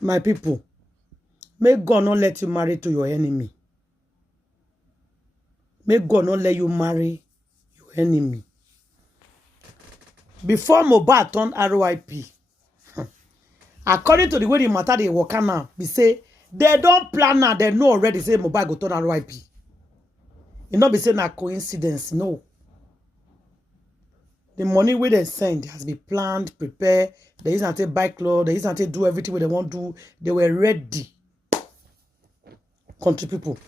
My people, may God not let you marry to your enemy. May God not let you marry your enemy. Before Mohbad turned RIP, according to the way the matter they work now, we say they don't plan now. They know already say Mohbad go turn RIP. It not be saying a coincidence. No. The money we they send has been planned, prepared. They used to buy clothes. They used to do everything what they want to do. They were ready. Country people,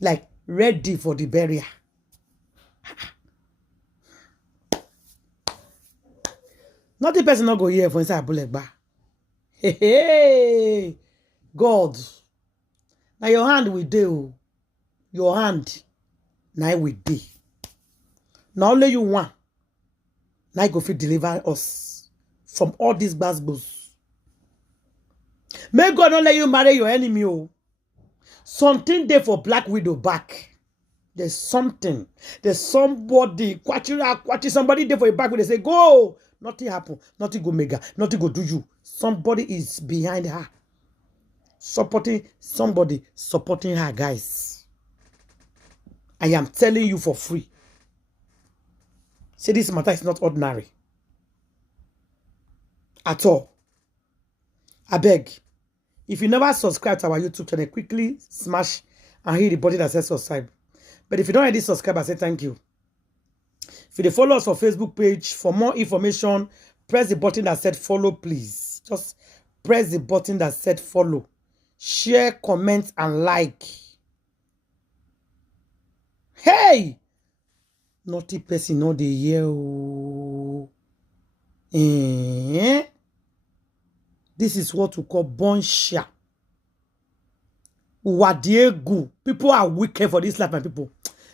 like ready for the burial. Not the person not go here for inside bullet bar. Hey, God. Now your hand will do. Your hand now will be. Now only you want. Now go fit deliver us from all these basbos. May God not let you marry your enemy. Oh. Something there for Black Widow back. There's something. There's somebody. Somebody there for your back when they say, go. Nothing happen. Nothing go mega. Nothing go do you. Somebody is behind her. Supporting somebody. Supporting her, guys. I am telling you for free. Say this matter is not ordinary. At all. I beg. If you never subscribe to our YouTube channel, quickly smash and hit the button that says subscribe. But if you don't already subscribe, I say thank you. If you follow us on Facebook page, for more information, press the button that said follow, please. Just press the button that said follow. Share, comment, and like. Hey! Naughty person, no dey hear. This is what we call bonsha. Wadiegu. People are wicked for this life, my people.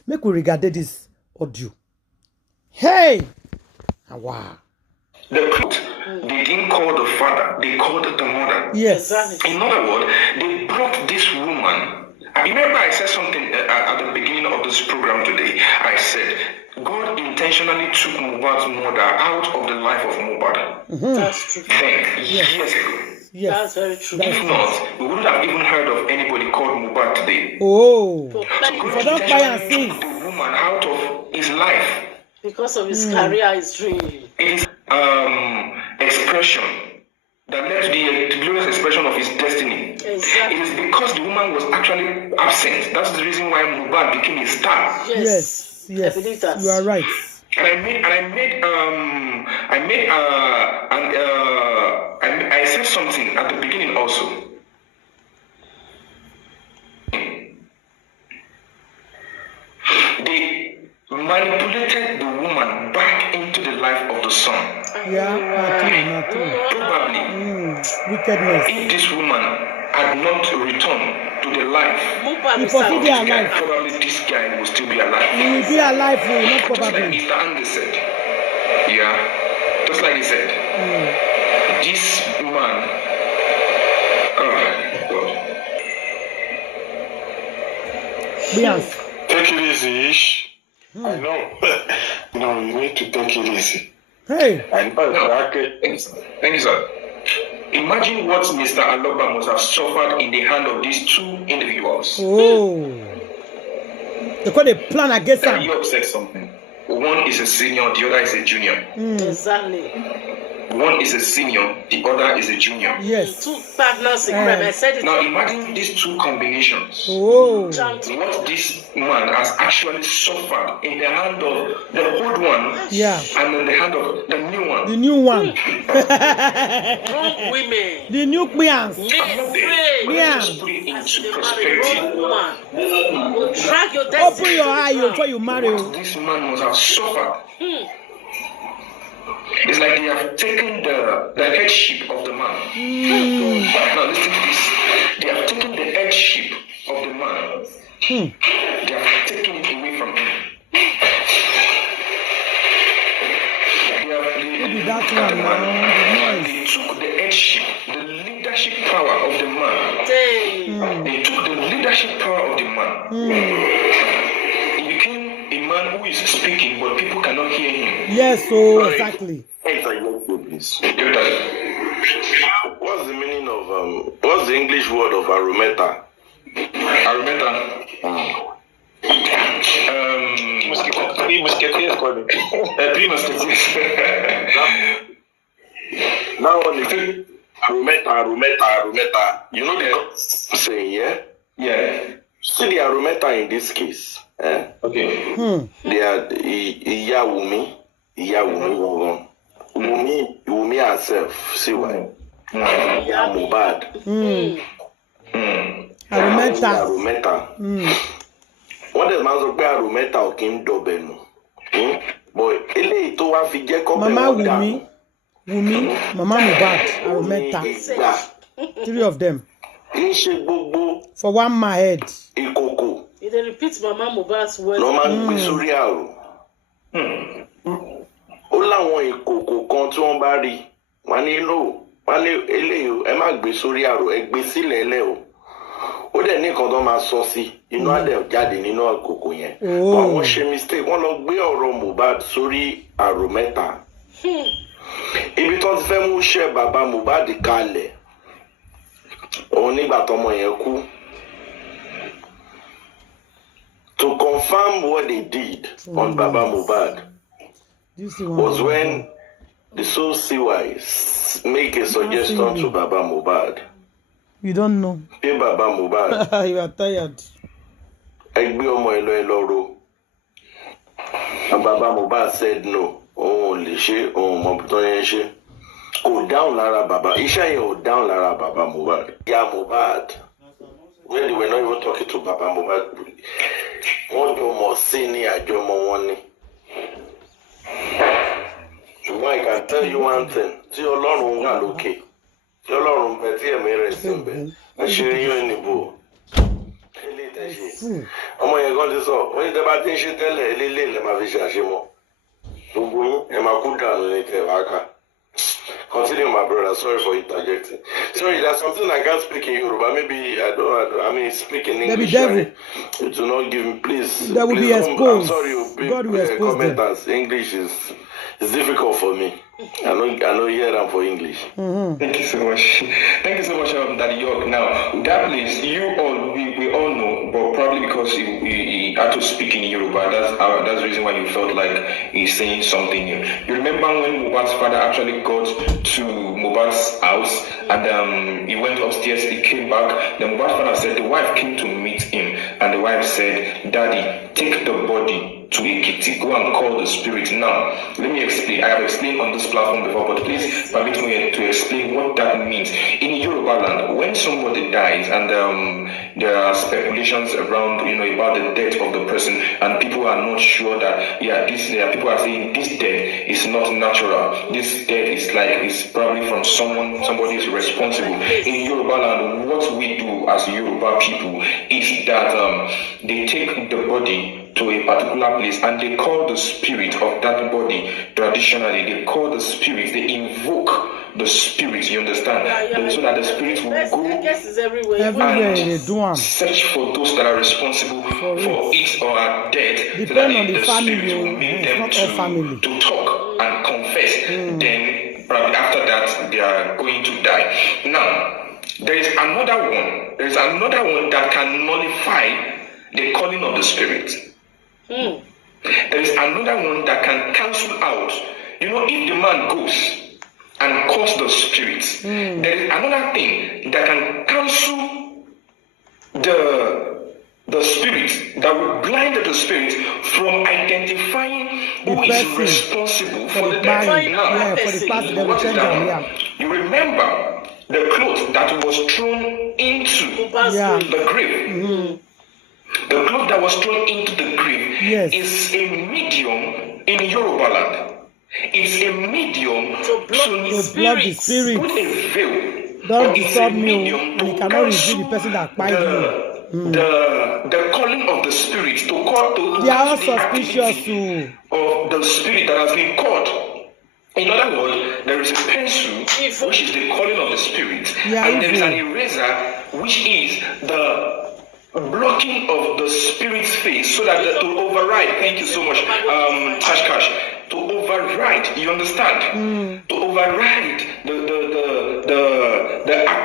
Make we regard this audio. Hey! Wow. The truth, they didn't call the father, they called the mother. Yes. In other words, they brought this woman. I remember I said something at the beginning of this program today. I said, God intentionally took Mohbad's mother out of the life of Mohbad. That's true. Then, years ago. Yes. That's very true. If not, we wouldn't have even heard of anybody called Mohbad today. Oh. So For God don't buy and intentionally see. took the woman out of his life. Because of his career, his dream. His expression that led to the glorious expression of his destiny. Exactly. It is because the woman was actually absent. That's the reason why Mohbad became a star. Yes. Yes. I believe that. You are right. And I said something at the beginning also. They manipulated the woman back into the life of the son. Yeah, not true. Probably, Wickedness. if this woman had not returned to the life, He forfeit their life. probably this guy will still be alive. He will be alive, not Just like probably. Mr. Andy said. Yeah. Just like he said. This man. Oh, God. Yes. Take it easy-ish. I know. No, you need to take it easy. Hey. I know exactly. Thank you, sir. Imagine what Mr. Aloba must have suffered in the hand of these two individuals. Oh. They call a plan against That him. you said something. One is a senior, the other is a junior. Exactly. One is a senior, the other is a junior. Yes. Two partners in crime. I said it. Now imagine these two combinations. Oh. What this man has actually suffered in the hand of the old one, Yeah. and in the hand of the new one. The new one. Wrong women. The new queens. I'm not there. But Yeah. let's just put it into They marry perspective. wrong woman. Will drag your destiny. Open your eye before you marry. What this man must have suffered. It's like they have taken the headship of the man. Now listen to this. They have taken the headship of the man. They have taken it away from him. Maybe that one now. The They noise. took the headship, the leadership power of the man. They took the leadership power of the man. He became a man who is speaking, but people cannot hear him. Yes, so exactly. Please. Give it a- What's the meaning of What's the English word of arometa? Arometa. Three musketeers call it. Three musketeers. Now only arometa. You know the saying, yeah? Yeah. See the arometa in this case. Okay. They are Wumi. Wumi herself. See why? Mubad. Arometa. What the man of arometa or Kim Dobenu? Boy, ele to wa fi je ko Mama Wumi, Mama Mubad, arometa. 3 of them. For one my head. Ikoko. They repeat Mama Mubad's words. No man gbe sórí àrò. Ó láwọn ìkòkò kan tí wọ́n bá rí. Wọ́n ní no, wọ́n ní eléyìí ẹ má gbé sórí àrò, ẹ gbé sílẹ̀ lẹ̀ o. Ó dẹ̀ ní nǹkan tó máa sọ sí inú adẹ̀ jáde nínú ìkòkò yẹn. Wọ́n ṣe mistake, wọ́n lọ gbé ọ̀rọ̀ Mohbad sórí àrò mẹ́ta. Ibi tó ti fẹ́ mú iṣẹ́ bàbá Mohbad kalẹ̀. Òun nígbà tọmọ yẹn kú. To confirm what they did on Baba Mohbad was when the Soul CYs make a suggestion to Baba Mohbad. You don't know. Hey Baba Mohbad. You are tired. Egbe ọmọ elo. And Baba Mohbad said no. Oh, le ṣe, mọ tó yẹn ṣe. Kò down lára Baba. Iṣẹ́ yẹn ò down lára Baba Mohbad. Yeah, Mohbad. When they were not even talking to Baba Mohbad. Wọ́n jọ mọ̀ sí ní àjọmọ̀ wọn ni. Ṣùgbọ́n I can tell you one thing. Tí Ọlọ́run wà lókè. Tí Ọlọ́run bẹ tí ẹ̀mí rẹ̀ sí ń bẹ. Àṣírí yóò níbo. Ilé ìtẹ̀ṣe. Ọmọ yẹn kan ti sọ. Wọ́n ní tẹ́bá tí ń ṣe tẹ́lẹ̀ ilé ilẹ̀ máa fi ṣe àṣemọ́. Gbogbo yín ẹ máa kú dànù ní tẹ̀wá ká. Continue, my brother. Sorry for interjecting. Sorry, there's something I can't speak in Yoruba. Maybe I mean, speak in English. It will not give me, please. That will be exposed. I'm sorry, God will expose commenters. English is difficult for me. I know hear them for English. Thank you so much. Thank you so much, Daddy York. Now, that place, we all know, but probably because he had to speak in Yoruba, that's the reason why you felt like he's saying something new. You remember when Mohbad's father actually got to Mohbad's house and he went upstairs, he came back, the Mohbad's father said the wife came to meet him and the wife said, Daddy, take the body to Ekiti, go and call the spirit. Now, let me explain. I have explained on this platform before, but please permit me to explain what that means. In Yoruba land, when somebody dies and there are speculations around, about the death of the person, and people are not sure that, people are saying this death is not natural. This death is probably from somebody is responsible. In Yoruba land, what we do as Yoruba people is that they take the body to a particular place and they call the spirit of that body. Traditionally, they call the spirit, they invoke the spirit, you understand? So that the spirit will go and search for those that are responsible for it or are dead. Depend on the family. Spirit will make them to talk and confess. Then probably after that they are going to die. Now, there is another one. There is another one that can nullify the calling of the spirit. There is another one that can cancel out. If the man goes and calls the spirit, there is another thing that can cancel the spirit, that will blind the spirit from identifying who is responsible for the death. Now, you remember the cloth that was thrown into the grave. The cloth that was thrown into the grave is a medium in Yoruba land. It's a medium to block the spirit with a veil. Don't disturb me, and you cannot reveal the person that bind you. The calling of the spirit to they are all suspicious too. Of the spirit that has been called. In other words, there is a pencil, which is the calling of the spirit, and there is an eraser, which is the blocking of the spirit's face, so that to override. Thank you so much, Cash. To override, you understand? To override the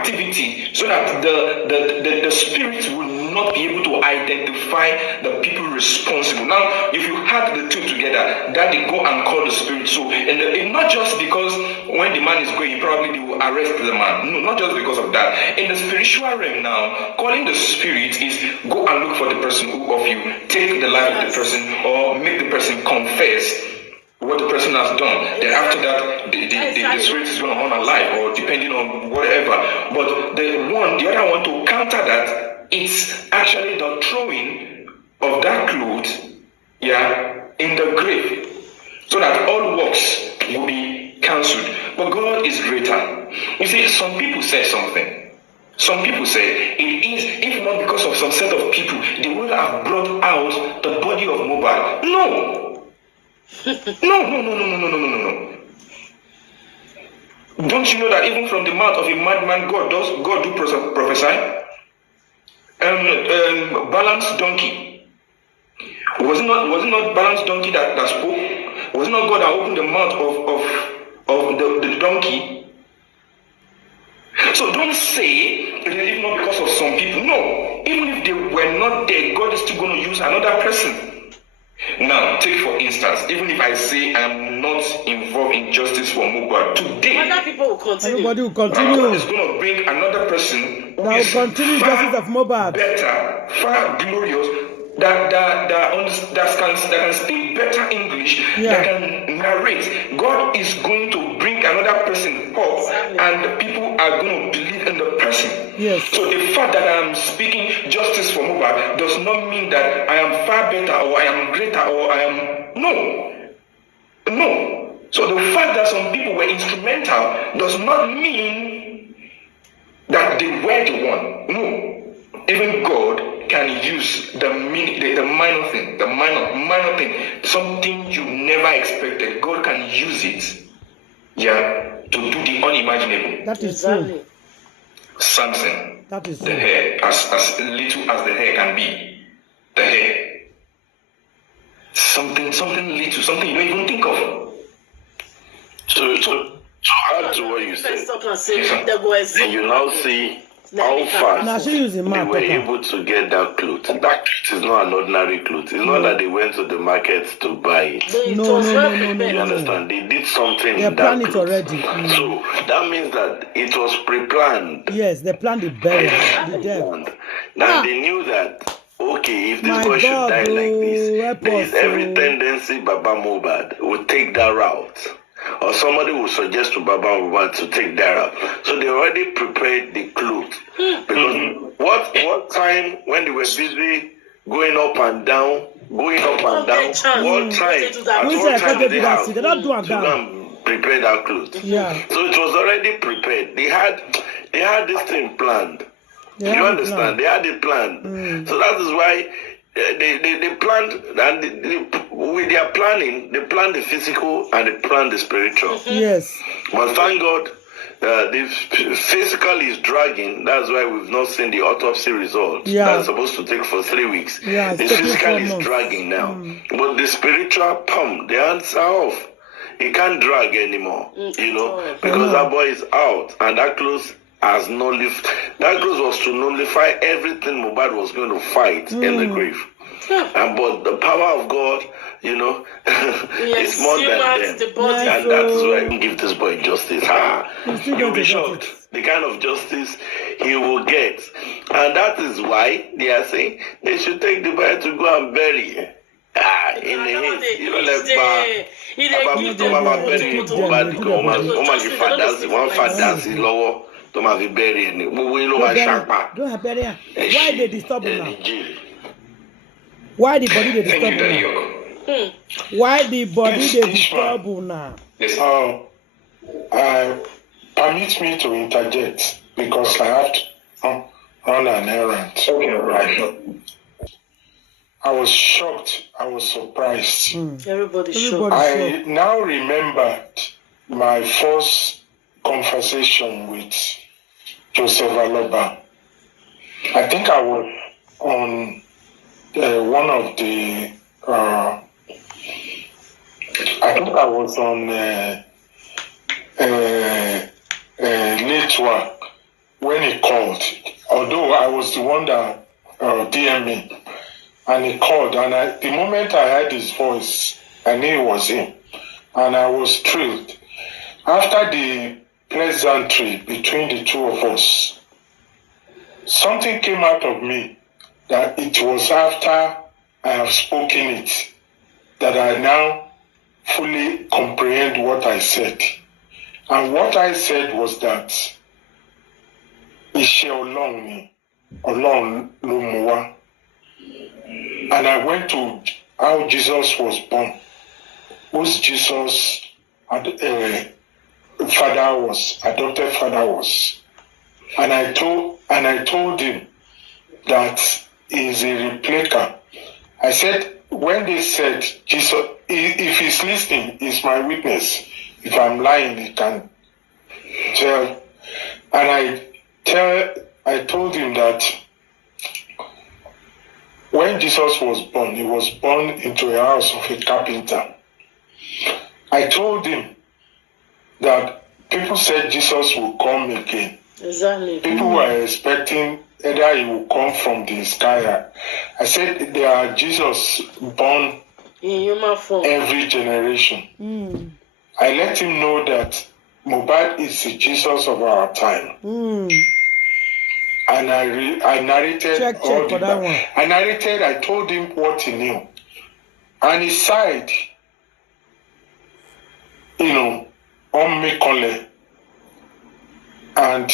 activity so that the spirit will not be able to identify the people responsible. Now, if you had the two together, that they go and call the spirit. So, and not just because when the man is going, probably they will arrest the man. No, not just because of that. In the spiritual realm now, calling the spirit is go and look for the person who of you, take the life of the person, or make the person confess what the person has done. Then after that, the spirit is going to honor life, or depending on whatever. But the other one to counter that, it's actually the throwing of that cloth, in the grave, so that all works will be cancelled. But God is greater. You see, some people say something. Some people say it is, if not because of some set of people, they would have brought out the body of Mobile. No. No. Don't you know that even from the mouth of a madman, God do prophesy? Balanced donkey. Was it not balanced donkey that spoke? Was it not God that opened the mouth of the donkey? So don't say it is not because of some people. No. Even if they were not there, God is still going to use another person. Now, take for instance, even if I say I'm not involved in justice for Mubad today, other people will continue. Everybody will continue. God is going to bring another person who That is will continue far justice of Mubad. better, far glorious, that can speak better English, that can narrate. God is going to bring another person up, and people are going to believe in the person. Yes. So the fact that I am speaking justice for Mubad does not mean that I am far better, or I am greater, or I am no. So the fact that some people were instrumental does not mean that they were the one. No. Even God can use the minor thing, the minor thing, something you never expected. God can use it, to do the unimaginable. That is true. Samson, That is the true. hair, as little as the hair can be, the hair, something little, something you don't even think of. So add to what you said, Yes, and you now see how fast Now she using they mouth. were able to get that cloth. That cloth is not an ordinary cloth. It's not that they went to the market to buy it. No. You understand? They did something They in that planned it cloth. already. So that means that it was pre-planned. Yes, they planned the burial, the death. And then they knew that, okay, if this My boy should God, die like this, help there is us, every tendency Baba Mobad will take that route. Or somebody will suggest to Baba Mobad to take that route. So they already prepared the cloth. Because what time when they were busy going up and down, what time did they have they don't do to it go down. and prepare that cloth? Yeah. So it was already prepared. They had this thing planned. They You have a understand? plan. They had it planned. So that is why they planned, and with their planning, they planned the physical and they planned the spiritual. Yes. But thank God, the physical is dragging. That's why we've not seen the autopsy result. Yeah. That's supposed to take for 3 weeks. Yeah, The it's taking physical 4 is months. dragging now. But the spiritual pump, the hands are off. It can't drag anymore, because that boy is out, and that clothes has nullified. That clothes was to nullify everything Mubad was going to fight in the grave. And but the power of God, is more than them. And that is why we give this boy justice. You'll be shocked the kind of justice he will get. And that is why they are saying they should take the boy to go and bury him. In the head, Don't bury her. Why they disturb him now? Why the body they disturb him now? Why the body they disturb him now? Permit me to interject because I have to run an errand. Okay. I was shocked. I was surprised. Everybody's shocked. I now remembered my first conversation with Joseph Aloba. I think I was on one of the. I think I was on network when he called, although I was the one that DM me, and he called, and the moment I heard his voice, I knew it was him, and I was thrilled. After the pleasantry between the two of us, something came out of me that it was after I have spoken it that I now fully comprehend what I said. And what I said was that Iṣẹ́ Ọlọ́run ni, Ọlọ́run ló mú wá. And I went to how Jesus was born, whose Jesus adopted father was. And I told him that he is a replica. I said, when they said Jesus, if he's listening, he's my witness. If I'm lying, he can tell. And I told him that when Jesus was born, he was born into a house of a carpenter. I told him that people said Jesus will come again. Exactly. People were expecting either he will come from the sky. I said there are Jesus born in human form every generation. I let him know that Mohbad is the Jesus of our time. And I narrated all the that one. I told him what he knew. And he sighed, on me calling. And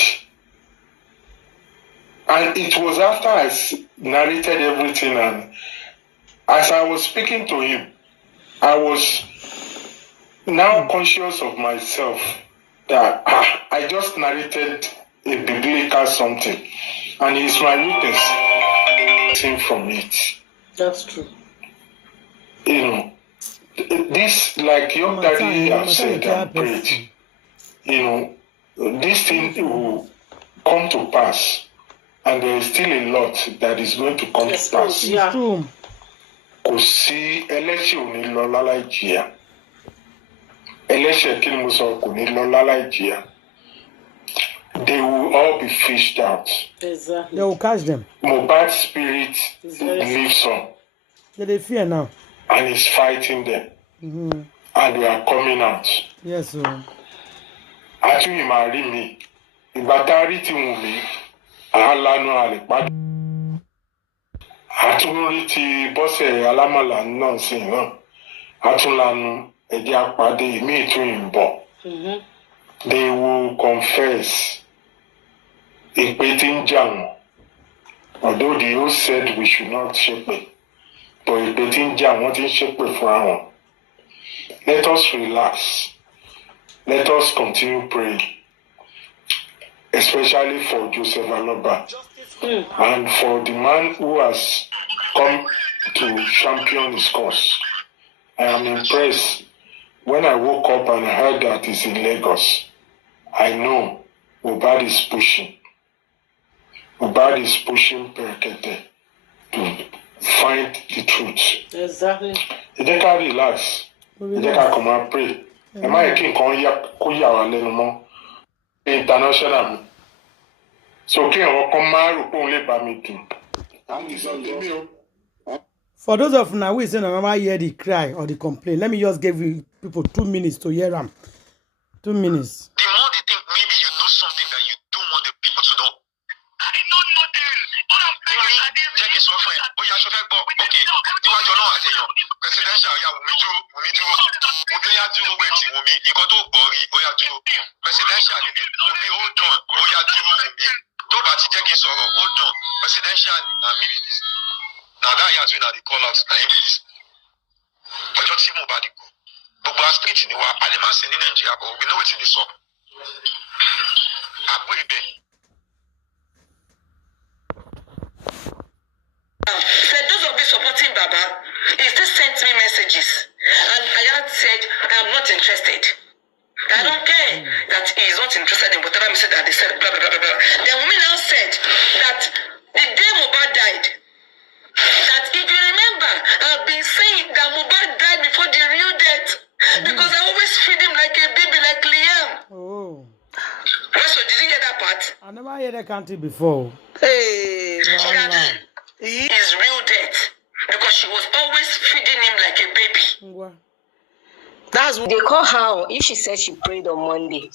it was after I narrated everything, and as I was speaking to him, I was now conscious of myself that I just narrated a biblical something, and he's my witness from it. That's true. This, like your daddy have said and prayed, this thing will come to pass, and there is still a lot that is going to come to pass. Yeah. Kò sí ẹlẹ́ṣẹ̀ ò ní lọ láláì jìyà. Ẹlẹ́ṣẹ̀ kí ni mo sọ kò ní lọ láláì jìyà. They will all be fished out. Exactly. They will catch them. Mohbad's spirit lives on. They fear now. And he's fighting them. And they are coming out. Yes, sir. Actually, marry me. Ìgbà tá a rí ti Wumi, àálánú àlèpàdé. Àtúnrí ti Bọ́sẹ̀ alámàlà náà sí náà. Àtúnlánú ẹ̀jẹ̀ àpàdé míì tún ìbọ̀. They will confess. Ìpè tí ń jà wọ́n. Although the host said we should not ṣépè, but ìpè tí ń jà wọ́n ti ń ṣépè fúnra wọn. Let us relax. Let us continue praying, especially for Joseph Aloba and for the man who has come to champion his cause. I am impressed. When I woke up and heard that he's in Lagos, I know Mohbad is pushing. Mohbad is pushing Brekete to find the truth. Exactly. Ẹ jẹ́ ká relax. Ẹ jẹ́ ká come and pray. Ẹ má yẹ kí nǹkan kó yà wá lẹ́nu mọ́. International mi. So kí àwọn kan máa rò pé òun lè bá mi dùn. For those of now who is saying I never hear the cry or the complaint, let me just give you people 2 minutes to hear them. 2 minutes. The more they think maybe you know something that you don't want the people to know. I know nothing. All I'm saying is that check his software. Oh yeah, software book. Okay. Níwájú Ọlọ́run àti èèyàn. Presidential ya Wumi dúró. Wumi ya dúró wait Wumi. Nǹkan tó gbọ́ rí ó yá dúró. Presidential nílé. Wumi hold on. Ó yá dúró Wumi. Tó bá ti jẹ́ kí n sọ̀rọ̀ hold on. Presidential ni na me be this. Na that year too na the call out na him be this. Ọjọ́ tí Mohbad kú. Gbogbo aspiriti ni wa a lè máa sin ní Nàìjíríà but we know wetin dey sup. Àgbo ibẹ̀. For those of you supporting Baba, he still sent me messages. And I had said, I am not interested. I don't care that he is not interested in whatever I said that they said, blah, blah, blah, blah. The woman now said that the day Mohbad died, that if you remember, I've been saying that Mohbad died before the real death. Because I always feed him like a baby, like Liam. Oh. So did you hear that part? I never hear get county before. Hey, That is real death because she was always feeding him like a baby. What? That's what they call her. If she said she prayed on Monday,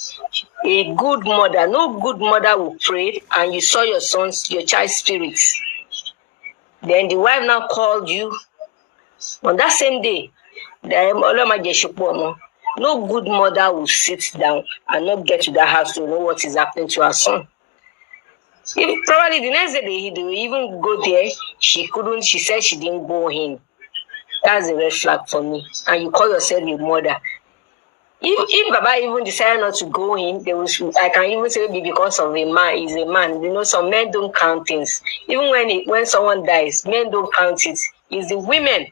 a good mother, no good mother will pray, and you saw your child's spirit. Then the wife now called you on that same day. No good mother will sit down and not get to that house to know what is happening to her son. Probably the next day they will even go there. She couldn't. She said she didn't go in. That's a red flag for me. And you call yourself a mother. If Baba even decided not to go in, I can even say maybe because of a man. He's a man. You know, some men don't count things. Even when someone dies, men don't count it. It's the women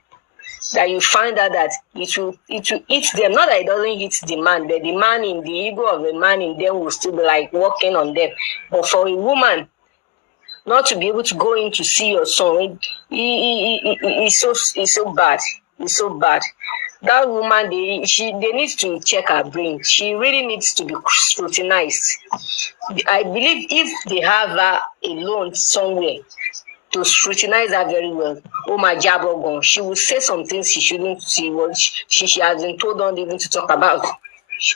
that you find out that it will eat them. Not that it doesn't hit the man, but the man in the ego of the man in them will still be like working on them. But for a woman not to be able to go in to see your son, it's so bad. It's so bad. That woman, they need to check her brain. She really needs to be scrutinized. I believe if they have her alone somewhere to scrutinize her very well, oh my jabber, she will say some things she shouldn't see. What she has been told not even to talk about.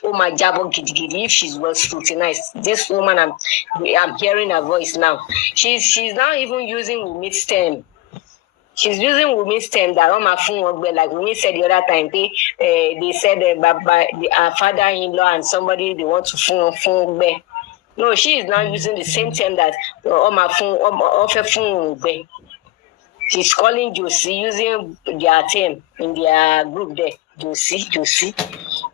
Oh my jabber, giddy, if she's well scrutinized. This woman, I'm hearing her voice now. She's now even using Wumi's term. She's using Wumi's term that on my phone, like Wumi said the other time. They said our father-in-law and somebody they want to phone. No, she is now using the same term that on my phone. She's calling Josie using their term in their group there. Josie.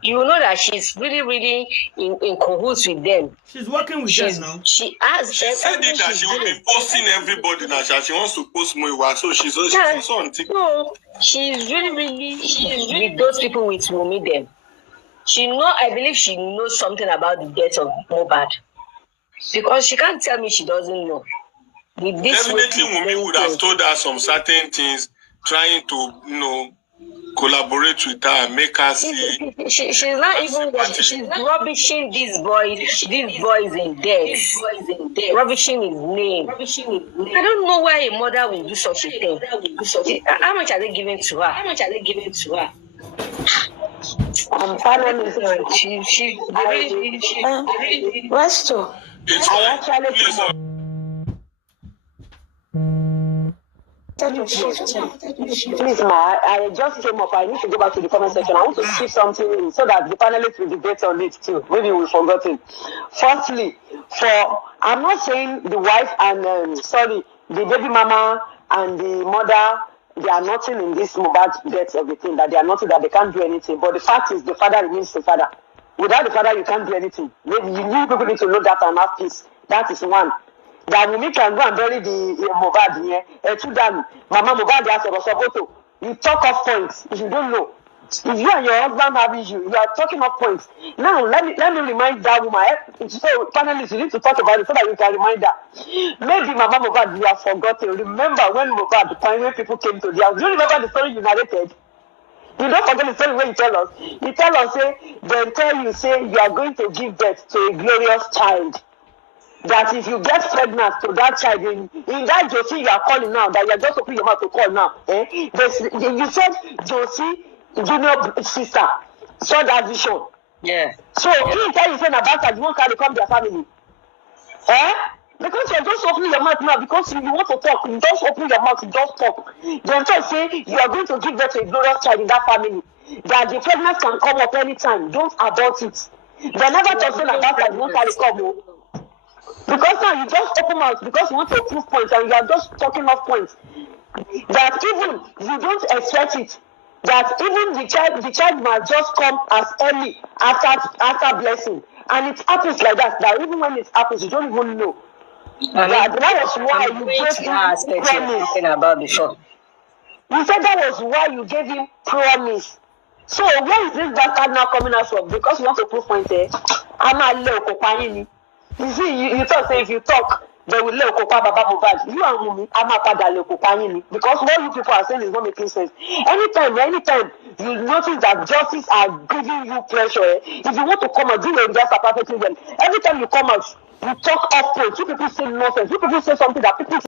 You know that she's really in cahoots with them. She's working with them now. She said it that she will be posting everybody now. She wants to post more, so she's also on TikTok. No, she's really with those people with Wumi them. I believe she knows something about the death of Mohbad. Because she can't tell me she doesn't know. Definitely Wumi would have told her some certain things, trying to, collaborate with her and make her see. She's not even. She's rubbishing these boys in death. Rubbishing his name. I don't know why a mother will do such a thing. How much are they giving to her? I'm finally She Resto. I actually please, ma, I just came up. I need to go back to the comment section. I want to shift something in so that the panelists will debate on it too. Maybe we've forgotten. Firstly, I'm not saying the wife and the baby mama and the mother, they are nothing in this Mohbad death of the thing, that they are nothing, that they can't do anything. But the fact is, the father remains the father. Without the father, you can't do anything. You people need to know that and have peace. That is one. That Wumi can go and bury the Mohbad here. Mama Mohbad has a photo. You talk of points if you don't know. If you and your husband have issue, you are talking of points. Now let me remind that woman. So panelists, you need to talk about it so that you can remind her. Maybe Mama Mohbad, you have forgotten. Remember when Mohbad, the time when people came to the house. Do you remember the story you narrated? You don't forget the story when you tell us. You tell us, you are going to give birth to a glorious child. That if you get pregnant to that child, in that Josie you are calling now, that you are just opening your mouth to call now, you said Josie, junior sister, saw that vision. Yeah. So he tell you saying about that you won't carry come their family. Because you're just opening your mouth now, because you want to talk, you just open your mouth, you just talk. Then just say you are going to give birth to a glorious child in that family. That the pregnancy can come up anytime. Don't abort it. They never talking about that you won't carry come. Because now you just open mouth because you want to prove points and you are just talking off points. That even you don't expect it. That even the child might just come as early after blessing. And it happens like that. That even when it happens, you don't even know. That was why you gave him promise. About before. You said that was why you gave him promise. So where is this bastard now coming out from? Because you want to prove points. I'm a little. You see, you thought say if you talk, they will let Okopa Baba Mohbad. You and Wumi, I'm a father Okopani. Because what you people are saying is not making sense. Anytime you notice that justice are giving you pressure, if you want to come out, do your just perfectly well. Every time you come out, You talk up to. You people say nonsense. You people say something that people